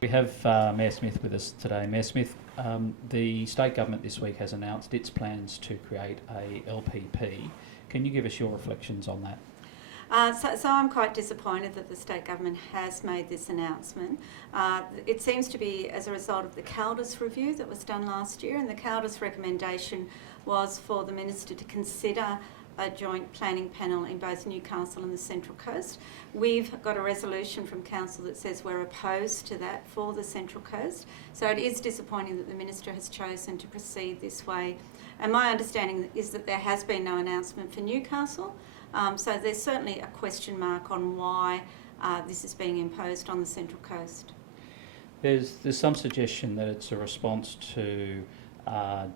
We have Mayor Smith with us today. Mayor Smith, the state government this week has announced its plans to create a LPP. Can you give us your reflections on that? So I'm quite disappointed that the state government has made this announcement. It seems to be as a result of the CALDIS review that was done last year, and the CALDIS recommendation was for the Minister to consider a joint planning panel in both Newcastle and the Central Coast. We've got a resolution from Council that says we're opposed to that for the Central Coast. So it is disappointing that the Minister has chosen to proceed this way. And my understanding is that there has been no announcement for Newcastle. So there's certainly a question mark on why this is being imposed on the Central Coast. There's some suggestion that it's a response to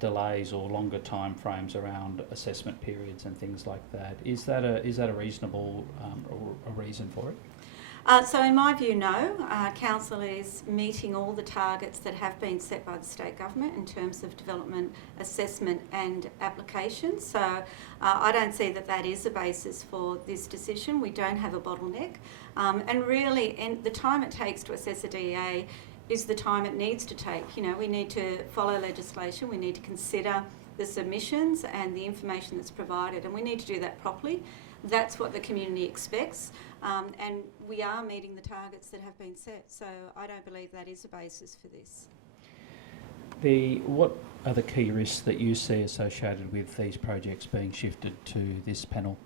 delays or longer time frames around assessment periods and things like that. Is that a reasonable a reason for it? So in my view, no. Council is meeting all the targets that have been set by the state government in terms of development, assessment and application. So I don't see that that is a basis for this decision. We don't have a bottleneck. And really, the time it takes to assess a DEA is the time it needs to take. You know, we need to follow legislation, we need to consider the submissions and the information that's provided, and we need to do that properly. That's what the community expects, and we are meeting the targets that have been set, so I don't believe that is a basis for this. What are the key risks that you see associated with these projects being shifted to this panel?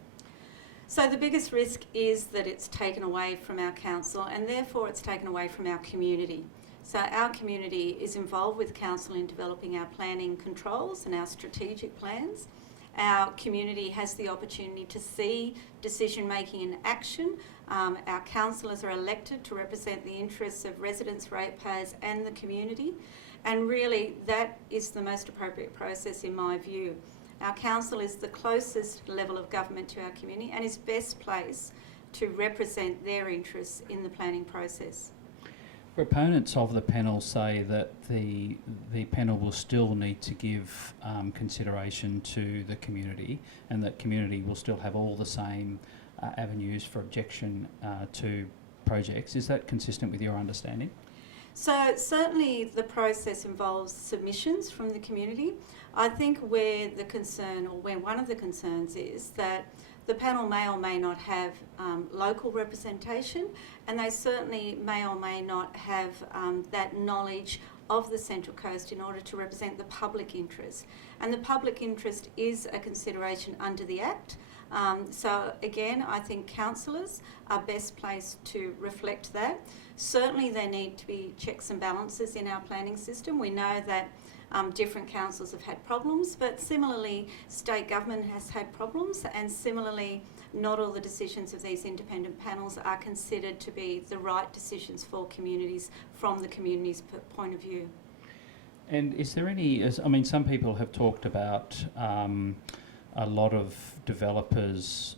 So the biggest risk is that it's taken away from our council, and therefore it's taken away from our community. So our community is involved with council in developing our planning controls and our strategic plans. Our community has the opportunity to see decision making in action. Our councillors are elected to represent the interests of residents, ratepayers and the community. And really that is the most appropriate process in my view. Our council is the closest level of government to our community and is best placed to represent their interests in the planning process. Proponents of the panel say that the panel will still need to give consideration to the community, and that community will still have all the same avenues for objection to projects. Is that consistent with your understanding? So certainly the process involves submissions from the community. I think where one of the concerns is that the panel may or may not have local representation, and they certainly may or may not have that knowledge of the Central Coast in order to represent the public interest. And the public interest is a consideration under the Act. So again, I think councillors are best placed to reflect that. Certainly there need to be checks and balances in our planning system. We know that different councils have had problems, but similarly state government has had problems, and similarly not all the decisions of these independent panels are considered to be the right decisions for communities from the community's point of view. And is there any, I mean, some people have talked about a lot of developers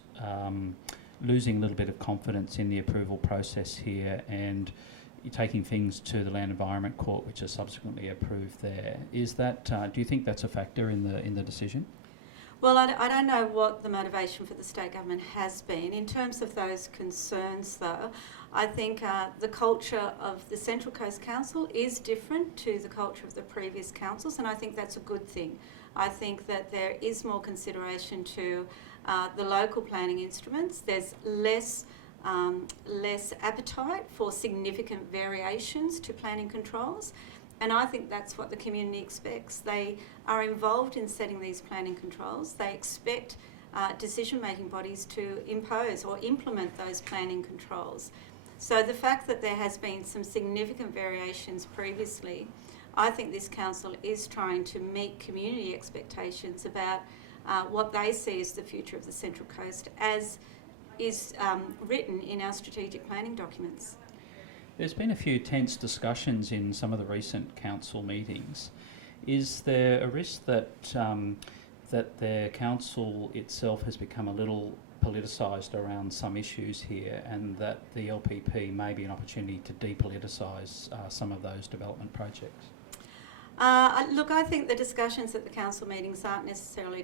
losing a little bit of confidence in the approval process here, and taking things to the Land Environment Court, which is subsequently approved there. Is that, do you think that's a factor in the decision? Well, I don't know what the motivation for the state government has been. In terms of those concerns though, I think the culture of the Central Coast Council is different to the culture of the previous councils, and I think that's a good thing. I think that there is more consideration to the local planning instruments. There's less appetite for significant variations to planning controls, and I think that's what the community expects. They are involved in setting these planning controls. They expect decision-making bodies to impose or implement those planning controls. So the fact that there has been some significant variations previously, I think this council is trying to meet community expectations about what they see as the future of the Central Coast, as is written in our strategic planning documents. There's been a few tense discussions in some of the recent council meetings. Is there a risk that that the council itself has become a little politicised around some issues here, and that the LPP may be an opportunity to depoliticise some of those development projects? Look, I think the discussions at the council meetings aren't necessarily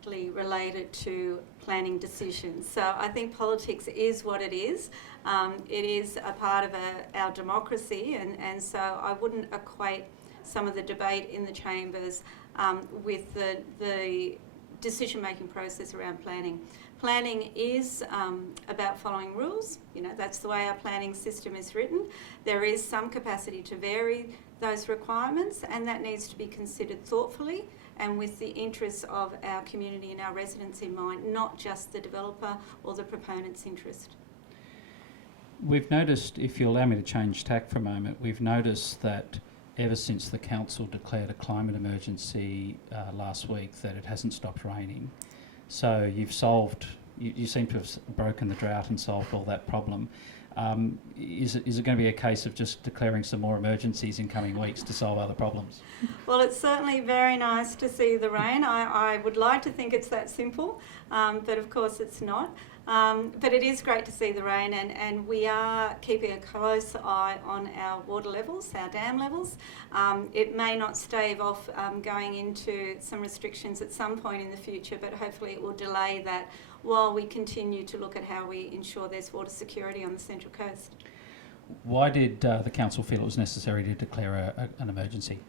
directly related to planning decisions. So I think politics is what it is. It is a part of our democracy, and so I wouldn't equate some of the debate in the chambers with the decision-making process around planning. Planning is about following rules. You know, that's the way our planning system is written. There is some capacity to vary those requirements, and that needs to be considered thoughtfully and with the interests of our community and our residents in mind, not just the developer or the proponent's interest. We've noticed, if you allow me to change tack for a moment, we've noticed that ever since the council declared a climate emergency last week, that it hasn't stopped raining. So you've solved, you seem to have broken the drought and solved all that problem. Is it going to be a case of just declaring some more emergencies in coming weeks to solve other problems? Well, it's certainly very nice to see the rain. I would like to think it's that simple, but of course it's not. But it is great to see the rain, and we are keeping a close eye on our water levels, our dam levels. It may not stave off going into some restrictions at some point in the future, but hopefully it will delay that while we continue to look at how we ensure there's water security on the Central Coast. Why did the council feel it was necessary to declare an emergency?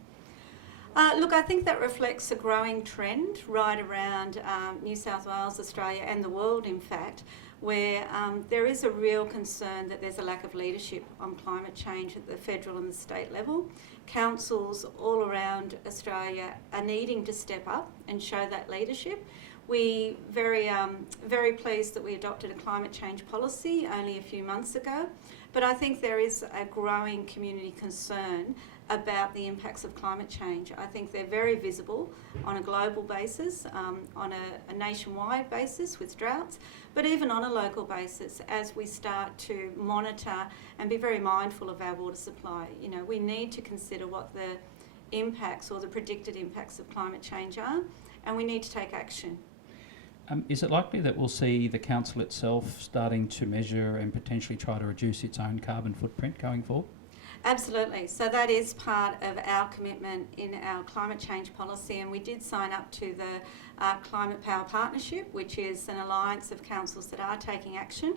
Look, I think that reflects a growing trend right around New South Wales, Australia and the world, in fact, where there is a real concern that there's a lack of leadership on climate change at the federal and the state level. Councils all around Australia are needing to step up and show that leadership. We very pleased that we adopted a climate change policy only a few months ago, but I think there is a growing community concern about the impacts of climate change. I think they're very visible on a global basis, on a nationwide basis with droughts, but even on a local basis as we start to monitor and be very mindful of our water supply. You know, we need to consider what the impacts or the predicted impacts of climate change are, and we need to take action. Is it likely that we'll see the council itself starting to measure and potentially try to reduce its own carbon footprint going forward? Absolutely. So that is part of our commitment in our climate change policy, and we did sign up to the Climate Power Partnership, which is an alliance of councils that are taking action.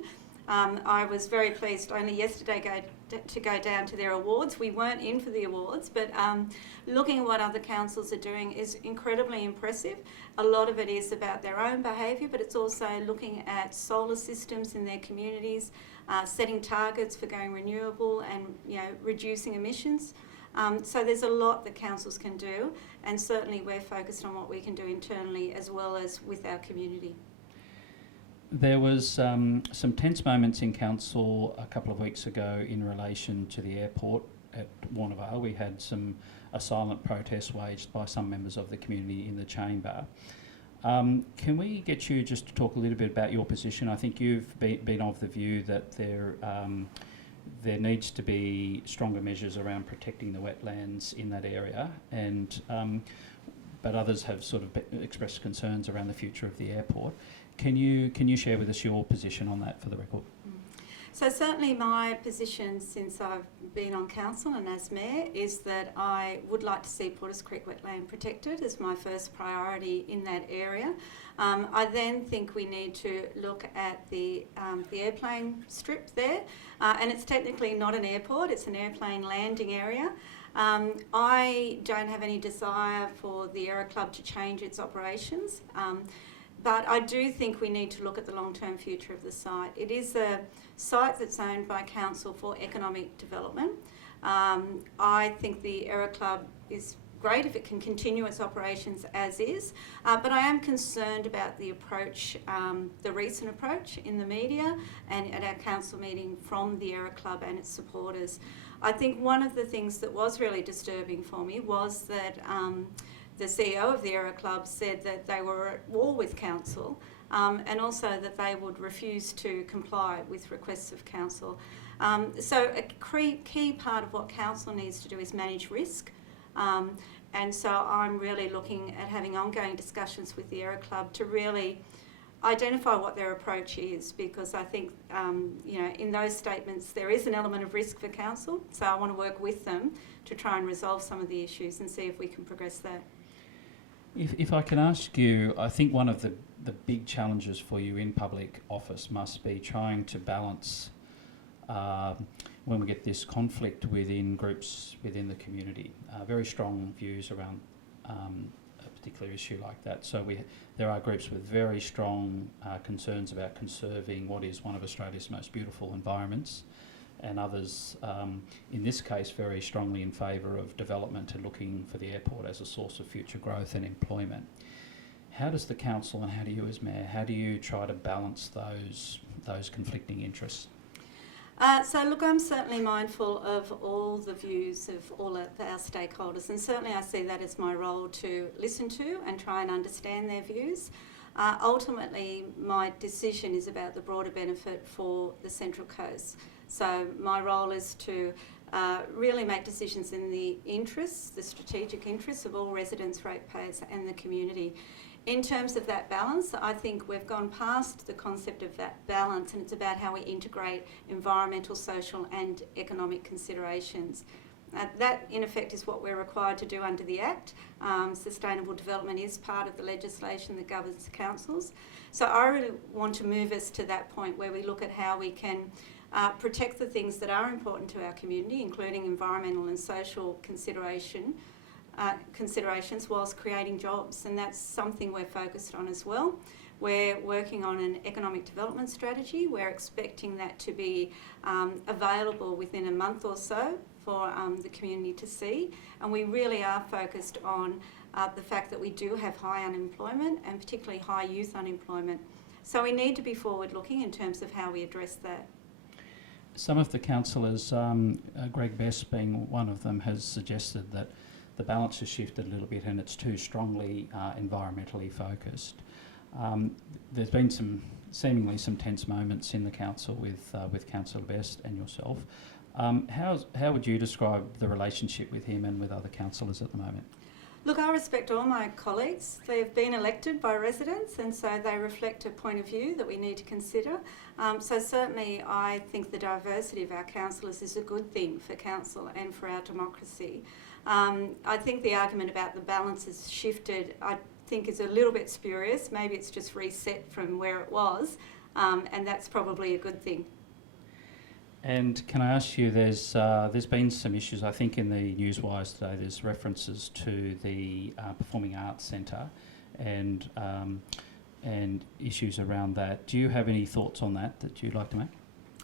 I was very pleased only yesterday to go down to their awards. We weren't in for the awards, but looking at what other councils are doing is incredibly impressive. A lot of it is about their own behaviour, but it's also looking at solar systems in their communities, setting targets for going renewable and, you know, reducing emissions. So there's a lot that councils can do, and certainly we're focused on what we can do internally as well as with our community. There was some tense moments in council a couple of weeks ago in relation to the airport at Warnervale. We had a silent protest waged by some members of the community in the chamber. Can we get you just to talk a little bit about your position? I think you've been of the view that there needs to be stronger measures around protecting the wetlands in that area, and but others have sort of expressed concerns around the future of the airport. Can you share with us your position on that for the record? So certainly my position since I've been on council and as mayor is that I would like to see Porters Creek wetland protected as my first priority in that area. I then think we need to look at the airplane strip there, and it's technically not an airport, it's an airplane landing area. I don't have any desire for the Aero Club to change its operations. But I do think we need to look at the long-term future of the site. It is a site that's owned by council for economic development. I think the Aero Club is great if it can continue its operations as is, but I am concerned about the approach, the recent approach in the media and at our council meeting from the Aero Club and its supporters. I think one of the things that was really disturbing for me was that the CEO of the Aero Club said that they were at war with council, and also that they would refuse to comply with requests of council. So a key part of what council needs to do is manage risk, and so I'm really looking at having ongoing discussions with the Aero Club to really identify what their approach is, because I think you know, in those statements there is an element of risk for council, so I want to work with them to try and resolve some of the issues and see if we can progress that. If I can ask you, I think one of the big challenges for you in public office must be trying to balance when we get this conflict within groups within the community, very strong views around a particular issue like that. So there are groups with very strong concerns about conserving what is one of Australia's most beautiful environments, and others, in this case, very strongly in favour of development and looking for the airport as a source of future growth and employment. How does the council, and how do you as mayor, how do you try to balance those conflicting interests? So look, I'm certainly mindful of all the views of all of our stakeholders, and certainly I see that as my role to listen to and try and understand their views. Ultimately, my decision is about the broader benefit for the Central Coast. So my role is to really make decisions in the interests, the strategic interests of all residents, ratepayers and the community. In terms of that balance, I think we've gone past the concept of that balance, and it's about how we integrate environmental, social and economic considerations. That, in effect, is what we're required to do under the Act. Sustainable development is part of the legislation that governs councils. So I really want to move us to that point where we look at how we can protect the things that are important to our community, including environmental and social considerations whilst creating jobs, and that's something we're focused on as well. We're working on an economic development strategy. We're expecting that to be available within a month or so for the community to see, and we really are focused on the fact that we do have high unemployment and particularly high youth unemployment. So we need to be forward-looking in terms of how we address that. Some of the councillors, Greg Best being one of them, has suggested that the balance has shifted a little bit and it's too strongly environmentally focused. There's been seemingly some tense moments in the council with Councillor Best and yourself. How would you describe the relationship with him and with other councillors at the moment? Look, I respect all my colleagues. They've been elected by residents, and so they reflect a point of view that we need to consider. So certainly I think the diversity of our councillors is a good thing for council and for our democracy. I think the argument about the balance has shifted, I think, is a little bit spurious. Maybe it's just reset from where it was, and that's probably a good thing. And can I ask you, there's been some issues, I think in the newswires today, there's references to the Performing Arts Centre and issues around that. Do you have any thoughts on that you'd like to make?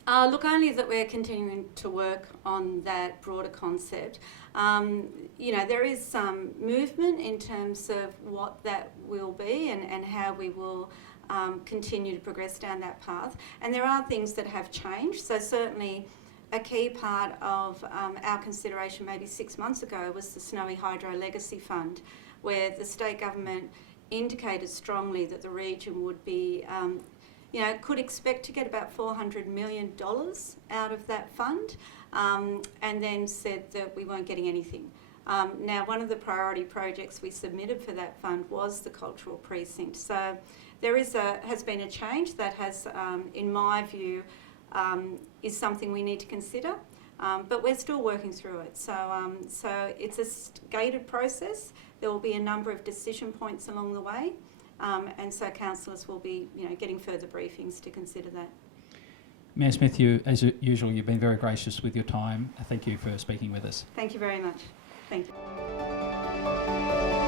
Look, only that we're continuing to work on that broader concept. There is some movement in terms of what that will be and how we will continue to progress down that path. And there are things that have changed. So certainly a key part of our consideration maybe 6 months ago was the Snowy Hydro Legacy Fund, where the state government indicated strongly that the region would be could expect to get about $400 million out of that fund, and then said that we weren't getting anything. Now, one of the priority projects we submitted for that fund was the cultural precinct. So there has been a change that has, in my view, is something we need to consider, but we're still working through it. So it's a gated process. There will be a number of decision points along the way. And so councillors will be, getting further briefings to consider that. Mayor Smith, as usual, you've been very gracious with your time. Thank you for speaking with us. Thank you very much. Thank you.